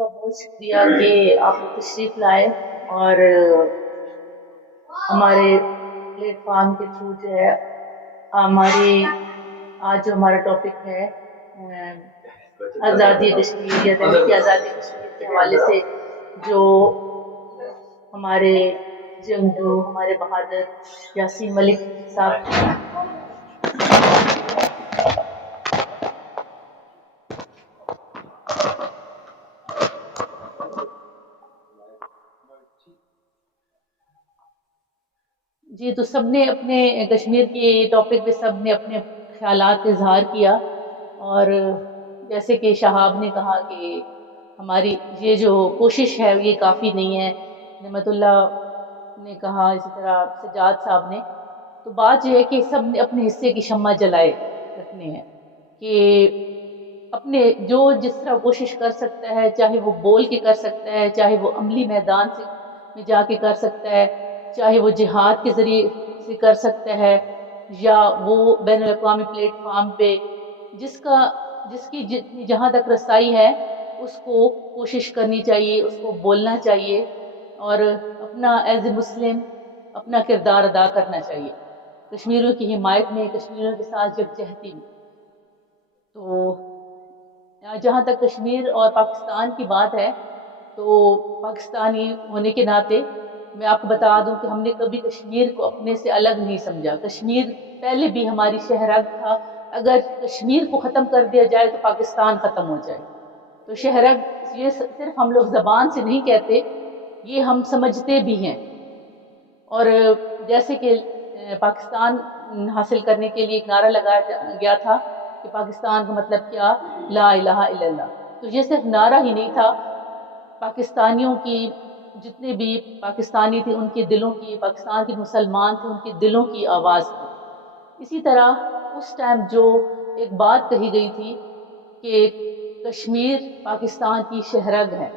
کا بہت شکریہ کہ آپ لوگ تشریف لائے اور ہمارے پلیٹ فارم کے تھرو جو ہے ہماری آج جو ہمارا ٹاپک ہے آزادی کشمیر یا تحریک آزادی کشمیر کے حوالے سے جو ہمارے جنگجو ہمارے بہادر یاسین ملک صاحب جی، تو سب نے اپنے کشمیر کے ٹاپک پہ سب نے اپنے خیالات کا اظہار کیا، اور جیسے کہ شہاب نے کہا کہ ہماری یہ جو کوشش ہے یہ کافی نہیں ہے، نعمت اللہ نے کہا، اسی طرح سجاد صاحب نے، تو بات یہ ہے کہ سب نے اپنے حصے کی شمع جلائے رکھنے ہیں کہ اپنے جو جس طرح کوشش کر سکتا ہے، چاہے وہ بول کے کر سکتا ہے، چاہے وہ عملی میدان سے میں جا کے کر سکتا ہے، چاہے وہ جہاد کے ذریعے سے کر سکتا ہے، یا وہ بین الاقوامی پلیٹ فارم پہ جس کی جتنی جہاں تک رسائی ہے اس کو کوشش کرنی چاہیے، اس کو بولنا چاہیے، اور اپنا ایز اے مسلم اپنا کردار ادا کرنا چاہیے کشمیریوں کی حمایت میں، کشمیریوں کے ساتھ یکجہتی میں۔ تو جہاں تک کشمیر اور پاکستان کی بات ہے، تو پاکستانی ہونے کے ناطے میں آپ کو بتا دوں کہ ہم نے کبھی کشمیر کو اپنے سے الگ نہیں سمجھا۔ کشمیر پہلے بھی ہماری شہرگ تھا، اگر کشمیر کو ختم کر دیا جائے تو پاکستان ختم ہو جائے۔ تو شہرگ یہ صرف ہم لوگ زبان سے نہیں کہتے، یہ ہم سمجھتے بھی ہیں۔ اور جیسے کہ پاکستان حاصل کرنے کے لیے ایک نعرہ لگایا گیا تھا کہ پاکستان کا مطلب کیا، لا الہ الا اللہ، تو یہ صرف نعرہ ہی نہیں تھا، پاکستانیوں کی جتنے بھی پاکستانی تھے ان کے دلوں کی، پاکستان کے مسلمان تھے ان کے دلوں کی آواز تھی۔ اسی طرح اس ٹائم جو ایک بات کہی گئی تھی کہ کشمیر پاکستان کی شہرگ ہے،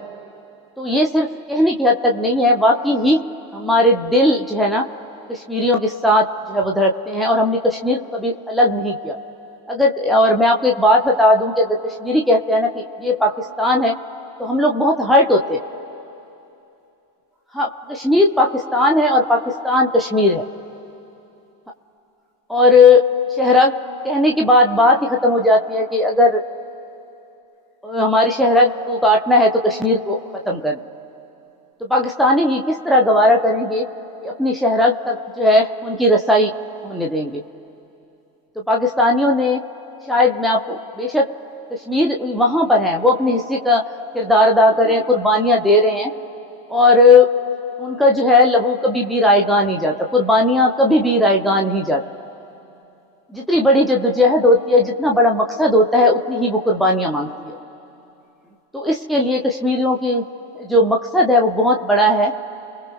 تو یہ صرف کہنے کی حد تک نہیں ہے، واقعی ہی ہمارے دل جو ہے نا کشمیریوں کے ساتھ جو ہے وہ دھڑکتے ہیں، اور ہم نے کشمیر کو کبھی الگ نہیں کیا۔ اور میں آپ کو ایک بات بتا دوں کہ اگر کشمیری کہتے ہیں نا کہ یہ پاکستان ہے تو ہم لوگ بہت ہرٹ ہوتے ہیں۔ ہاں، کشمیر پاکستان ہے اور پاکستان کشمیر ہے، اور شہرگ کہنے کے بعد بات ہی ختم ہو جاتی ہے کہ اگر ہماری شہرگ کو کاٹنا ہے تو کشمیر کو ختم کر دیں۔ تو پاکستانی ہی کس طرح گوارا کریں گے کہ اپنی شہرگ تک جو ہے ان کی رسائی ہونے دیں گے؟ تو پاکستانیوں نے شاید، میں آپ کو بے شک کشمیر وہاں پر ہیں، وہ اپنے حصے کا کردار ادا کر رہے ہیں، قربانیاں دے رہے ہیں، اور ان کا جو ہے لہو کبھی بھی رائے گاہ نہیں جاتا، قربانیاں کبھی بھی رائے گاہ نہیں جاتی۔ جتنی بڑی جدوجہد ہوتی ہے، جتنا بڑا مقصد ہوتا ہے، اتنی ہی وہ قربانیاں مانگتی ہے۔ تو اس کے لیے کشمیریوں کی جو مقصد ہے وہ بہت بڑا ہے،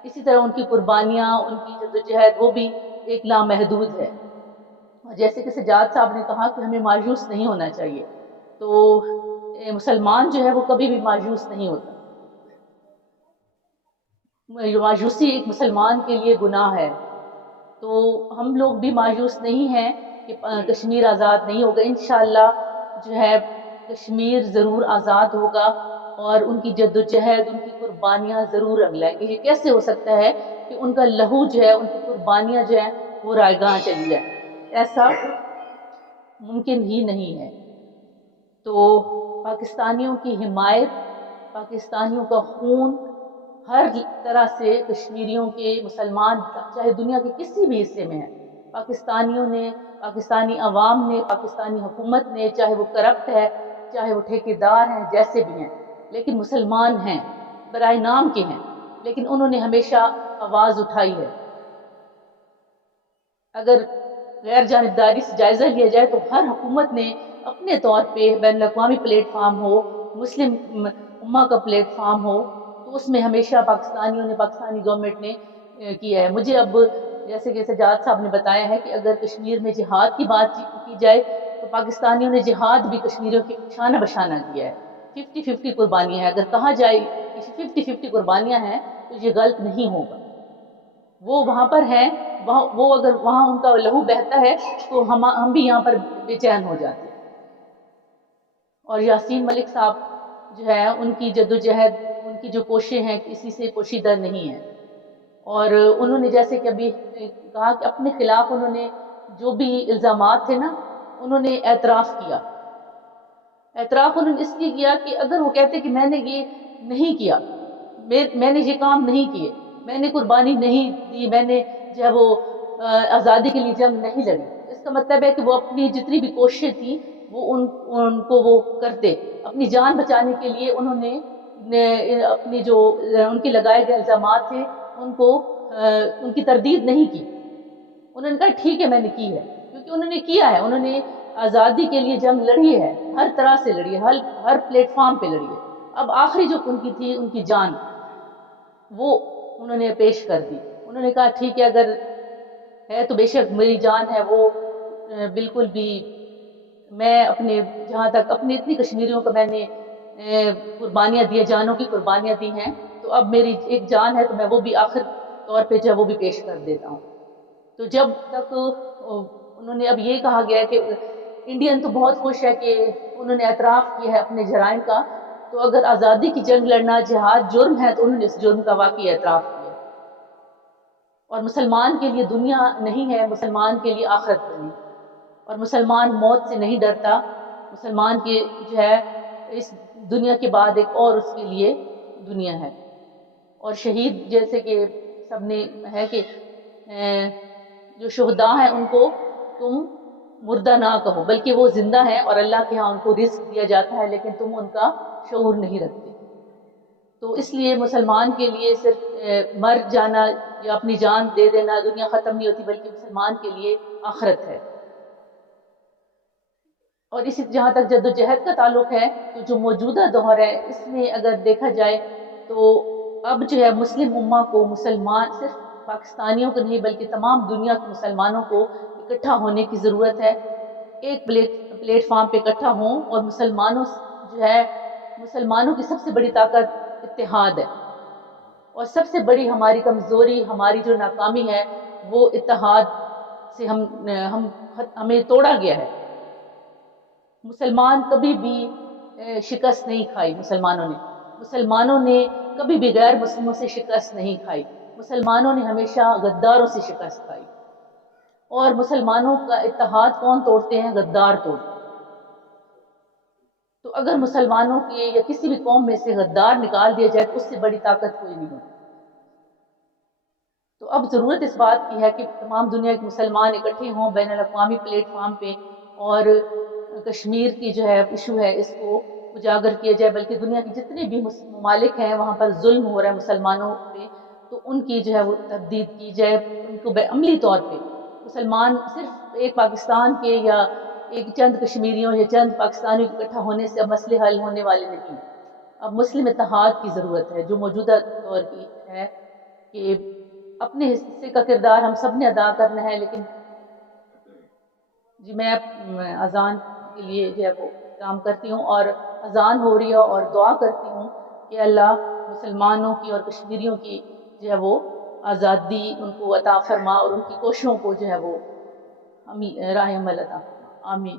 اسی طرح ان کی قربانیاں، ان کی جدوجہد وہ بھی ایک لامحدود ہے۔ اور جیسے کہ سجاد صاحب نے کہا کہ ہمیں مایوس نہیں ہونا چاہیے، تو مسلمان جو ہے وہ کبھی بھی مایوس نہیں ہوتا۔ مایوسی ایک مسلمان کے لیے گناہ ہے، تو ہم لوگ بھی مایوس نہیں ہیں کہ کشمیر آزاد نہیں ہوگا، انشاءاللہ جو ہے کشمیر ضرور آزاد ہوگا، اور ان کی جدوجہد، ان کی قربانیاں ضرور رنگ لائیں گے۔ یہ کیسے ہو سکتا ہے کہ ان کا لہو جو ہے، ان کی قربانیاں جو ہیں وہ رائے گاہ چلی جائیں؟ ایسا ممکن ہی نہیں ہے۔ تو پاکستانیوں کی حمایت، پاکستانیوں کا خون ہر طرح سے کشمیریوں کے، مسلمان چاہے دنیا کے کسی بھی حصے میں ہیں، پاکستانیوں نے، پاکستانی عوام نے، پاکستانی حکومت نے، چاہے وہ کرپٹ ہے، چاہے وہ ٹھیکیدار ہیں، جیسے بھی ہیں، لیکن مسلمان ہیں، برائے نام کے ہیں، لیکن انہوں نے ہمیشہ آواز اٹھائی ہے۔ اگر غیر جانبداری سے جائزہ لیا جائے تو ہر حکومت نے اپنے طور پہ، بین الاقوامی پلیٹ فارم ہو، مسلم امہ کا پلیٹ فارم ہو، تو اس میں ہمیشہ پاکستانیوں نے، پاکستانی گورنمنٹ نے کیا ہے۔ مجھے اب جیسے کہ سجاد صاحب نے بتایا ہے کہ اگر کشمیر میں جہاد کی بات کی جائے تو پاکستانیوں نے جہاد بھی کشمیریوں کے شانہ بشانہ کیا ہے، 50-50 قربانیاں ہیں۔ اگر کہا جائے کہ 50-50 قربانیاں ہیں تو یہ غلط نہیں ہوگا۔ وہ وہاں پر ہیں، وہ اگر وہاں ان کا لہو بہتا ہے تو ہم بھی یہاں پر بے چین ہو جاتے ہیں۔ اور یاسین ملک صاحب جو ہے ان کی جدوجہد، ان کی جو کوششیں ہیں کسی سے پوشیدہ نہیں ہیں. اور انہوں نے جیسے کہ ابھی کہا کہ اپنے خلاف انہوں نے جو بھی الزامات تھے نا، انہوں نے اعتراف کیا. اعتراف انہوں نے اس لیے کیا کہ اگر وہ کہتے کہ میں نے یہ نہیں کیا، میں نے یہ کام نہیں کیے، میں نے قربانی نہیں دی، میں نے جو ہے وہ آزادی کے لیے جنگ نہیں لڑی، اس کا مطلب ہے کہ وہ اپنی جتنی بھی کوششیں تھیں وہ ان کو وہ کرتے. اپنی جان بچانے کے لیے انہوں نے اپنی جو ان کے لگائے گئے الزامات تھے ان کو ان کی تردید نہیں کی. انہوں نے کہا ٹھیک ہے میں نے کی ہے، کیونکہ انہوں نے کیا ہے، انہوں نے آزادی کے لیے جنگ لڑی ہے، ہر طرح سے لڑی ہے، ہر پلیٹ فارم پہ لڑی ہے. اب آخری جو ان کی تھی ان کی جان، وہ انہوں نے پیش کر دی. انہوں نے کہا ٹھیک ہے اگر ہے تو بے شک میری جان ہے وہ بالکل بھی، میں اپنے جہاں تک اپنی اتنی کشمیریوں کو میں نے قربانیاں دی، جانوں کی قربانیاں دی ہیں، تو اب میری ایک جان ہے تو میں وہ بھی آخر طور پہ جو ہے وہ بھی پیش کر دیتا ہوں. تو جب تک انہوں نے اب یہ کہا گیا کہ انڈین تو بہت خوش ہے کہ انہوں نے اعتراف کیا ہے اپنے جرائم کا، تو اگر آزادی کی جنگ لڑنا جہاد جرم ہے تو انہوں نے اس جرم کا واقعی اعتراف کیا. اور مسلمان کے لیے دنیا نہیں ہے، مسلمان کے لیے آخرت بنی، اور مسلمان موت سے نہیں ڈرتا. مسلمان کی جو ہے اس دنیا کے بعد ایک اور اس کے لیے دنیا ہے. اور شہید جیسے کہ سب نے ہے کہ جو شہداء ہیں ان کو تم مردہ نہ کہو، بلکہ وہ زندہ ہیں اور اللہ کے ہاں ان کو رزق دیا جاتا ہے، لیکن تم ان کا شعور نہیں رکھتے. تو اس لیے مسلمان کے لیے صرف مر جانا یا اپنی جان دے دینا دنیا ختم نہیں ہوتی، بلکہ مسلمان کے لیے آخرت ہے. اور اسی جہاں تک جدوجہد کا تعلق ہے تو جو موجودہ دور ہے اس میں اگر دیکھا جائے تو اب جو ہے مسلم امہ کو، مسلمان صرف پاکستانیوں کو نہیں بلکہ تمام دنیا کے مسلمانوں کو اکٹھا ہونے کی ضرورت ہے. ایک پلیٹ فارم پہ اکٹھا ہوں، اور مسلمانوں جو ہے مسلمانوں کی سب سے بڑی طاقت اتحاد ہے، اور سب سے بڑی ہماری کمزوری، ہماری جو ناکامی ہے وہ اتحاد سے ہمیں توڑا گیا ہے. مسلمان کبھی بھی شکست نہیں کھائی، مسلمانوں نے کبھی بھی غیر مسلموں سے شکست نہیں کھائی. مسلمانوں نے ہمیشہ غداروں سے شکست کھائی. اور مسلمانوں کا اتحاد کون توڑتے ہیں؟ غدار توڑتے ہیں. تو اگر مسلمانوں کے یا کسی بھی قوم میں سے غدار نکال دیا جائے تو اس سے بڑی طاقت کوئی نہیں ہوتی. تو اب ضرورت اس بات کی ہے کہ تمام دنیا کے مسلمان اکٹھے ہوں بین الاقوامی پلیٹ فارم پہ، اور کشمیر کی جو ہے ایشو ہے اس کو اجاگر کیا جائے، بلکہ دنیا کے جتنے بھی ممالک ہیں وہاں پر ظلم ہو رہا ہے مسلمانوں پہ تو ان کی جو ہے وہ تردید کی جائے، ان کو عملی طور پہ. مسلمان صرف ایک پاکستان کے یا ایک چند کشمیریوں یا چند پاکستانیوں کے اکٹھا ہونے سے اب مسئلے حل ہونے والے نہیں. اب مسلم اتحاد کی ضرورت ہے جو موجودہ دور کی ہے، کہ اپنے حصے کا کردار ہم سب نے ادا کرنا ہے. لیکن جی میں اذان کے لیے جو ہے وہ کام کرتی ہوں، اور اذان ہو رہی ہے، اور دعا کرتی ہوں کہ اللہ مسلمانوں کی اور کشمیریوں کی جو ہے وہ آزادی ان کو عطا فرما، اور ان کی کوششوں کو جو ہے وہ راہ عمل عطا فرما. آمین.